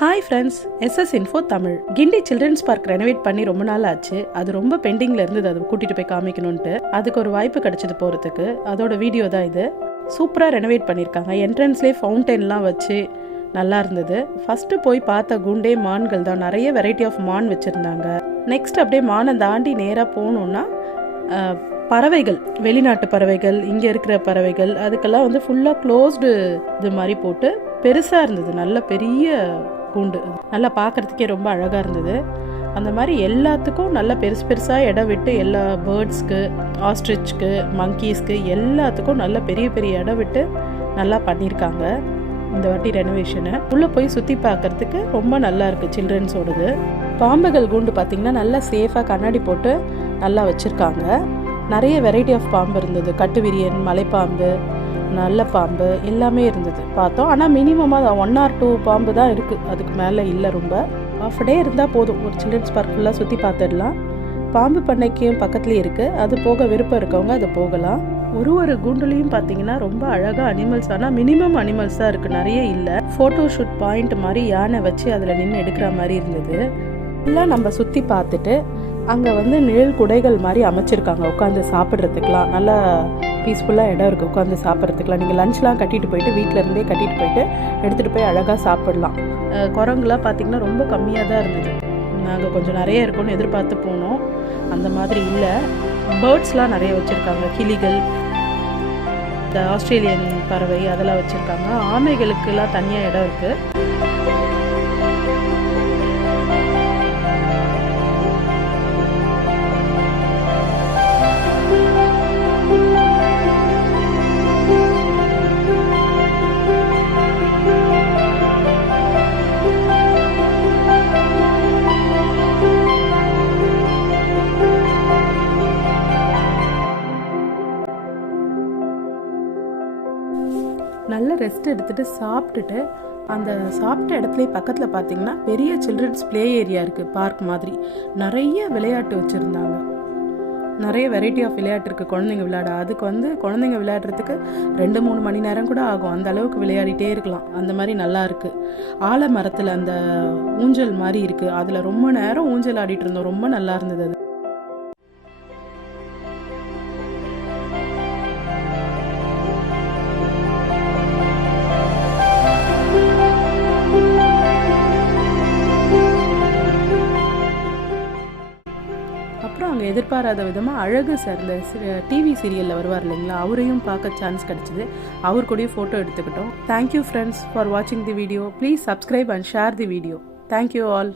Hi friends SS info Tamil Guindy children's park renovate பண்ணி ரொம்ப நாள் ஆச்சு. அது ரொம்ப பெண்டிங்ல இருந்தது. அது கூட்டிட்டு போய் காமிக்கணும்ட்டு அதுக்கு ஒரு வாய்ப்பு கிடைச்சது போறதுக்கு. அதோட வீடியோ தான் இது. சூப்பராக ரெனோவேட் பண்ணியிருக்காங்க என்ட்ரன்ஸ்லேயே ஃபவுண்டைன்லாம் வச்சு நல்லா இருந்தது. ஃபர்ஸ்ட் போய் பார்த்த குண்டே மான்கள் தான். நிறைய வெரைட்டி ஆஃப் மான் வச்சுருந்தாங்க. நெக்ஸ்ட் அப்படியே மானை தாண்டி நேராக போகணுன்னா பறவைகள். வெளிநாட்டு பறவைகள் இங்கே இருக்கிற பறவைகள். அதுக்கெல்லாம் வந்து ஃபுல்லாக க்ளோஸ்டு இது மாதிரி போட்டு பெருசாக இருந்தது. நல்ல பெரிய கூண்டு. நல்லா பார்க்கறதுக்கே ரொம்ப அழகாக இருந்தது. அந்த மாதிரி எல்லாத்துக்கும் நல்லா பெருசு பெருசாக இடம் விட்டு எல்லா பேர்ட்ஸ்க்கு ஆஸ்ட்ரிச்க்கு மங்கீஸ்க்கு எல்லாத்துக்கும் நல்லா பெரிய பெரிய இடம் விட்டு நல்லா பண்ணியிருக்காங்க இந்த வாட்டி ரெனோவேஷனை உள்ளே போய் சுற்றி பார்க்கறதுக்கு ரொம்ப நல்லா இருக்குது சில்ட்ரன்ஸோடது பாம்புகள் கூண்டு பார்த்திங்கன்னா நல்லா சேஃபாக கண்ணாடி போட்டு நல்லா வச்சுருக்காங்க. நிறைய வெரைட்டி ஆஃப் பாம்பு இருந்தது. கட்டுவிரியன் மலைப்பாம்பு நல்ல பாம்பு எல்லாமே இருந்தது. பார்த்தோம். ஆனால் மினிமமாக ஒன் ஆர் டூ பாம்பு தான் இருக்குது அதுக்கு மேலே இல்லை ரொம்ப. ஆஃப் டே இருந்தால் போதும். ஒரு சில்ட்ரன்ஸ் பார்க் ஃபுல்லாக சுற்றி பார்த்துடலாம். பாம்பு பண்ணைக்கும் பக்கத்துலேயே இருக்குது அது போக விருப்பம் இருக்கவங்க அது போகலாம். ஒரு ஒரு குண்டுலையும் பார்த்தீங்கன்னா ரொம்ப அழகாக அனிமல்ஸ் ஆனால் மினிமம் அனிமல்ஸ் தான் இருக்குது நிறைய இல்லை. ஃபோட்டோ ஷூட் பாயிண்ட் மாதிரி யானை வச்சு அதில் நின்று எடுக்கிற மாதிரி இருந்தது. எல்லாம் நம்ம சுற்றி பார்த்துட்டு அங்கே வந்து நிழல் குடைகள் மாதிரி அமைச்சிருக்காங்க. உட்காந்து சாப்பிட்றதுக்கெலாம் நல்லா பீஸ்ஃபுல்லாக இடம் இருக்குது உட்காந்து சாப்பிட்றதுக்குலாம் நீங்கள் லஞ்ச்லாம் கட்டிட்டு போயிட்டு வீட்டிலருந்தே கட்டிட்டு போயிட்டு எடுத்துகிட்டு போய் அழகாக சாப்பிடலாம். குரங்குலாம் பார்த்திங்கன்னா ரொம்ப கம்மியாக தான் இருந்தது. நாங்கள் கொஞ்சம் நிறைய இருக்கும்னு எதிர்பார்த்து போனோம். அந்த மாதிரி இல்லை. பேர்ட்ஸ்லாம் நிறைய வச்சுருக்காங்க. கிளிகள் இந்த ஆஸ்திரேலியன் பறவை அதெல்லாம் வச்சுருக்காங்க. ஆமைகளுக்கெல்லாம் தனியாக இடம் இருக்குது நல்ல ரெஸ்ட் எடுத்துட்டு சாப்பிட்டுட்டு அந்த சாப்பிட்ட இடத்துல பக்கத்தில் பார்த்தீங்கன்னா பெரிய சில்ட்ரன்ஸ் ப்ளே ஏரியா இருக்குது பார்க் மாதிரி. நிறைய விளையாட்டு வச்சுருந்தாங்க. நிறைய வெரைட்டி ஆஃப் விளையாட்டு இருக்குது குழந்தைங்க விளையாட. அதுக்கு வந்து குழந்தைங்க விளையாடுறதுக்கு ரெண்டு மூணு மணி நேரம் கூட ஆகும். அந்த அளவுக்கு விளையாடிட்டே இருக்கலாம். அந்த மாதிரி நல்லா இருக்கு. ஆலமரத்தில் அந்த ஊஞ்சல் மாதிரி இருக்குது அதில் ரொம்ப நேரம் ஊஞ்சல் ஆடிட்டு இருந்தோம். ரொம்ப நல்லா இருந்தது அது. எதிர்பாராத விதமாக அழகு சார் இந்த டிவி சீரியலில் வருவார் இல்லைங்களா? அவரையும் பார்க்க சான்ஸ் கிடச்சிது. அவர் கூடயும் ஃபோட்டோ எடுத்துக்கிட்டோம். தேங்க்யூ ஃப்ரெண்ட்ஸ் ஃபார் வாட்சிங் the video please subscribe and share the video thank you all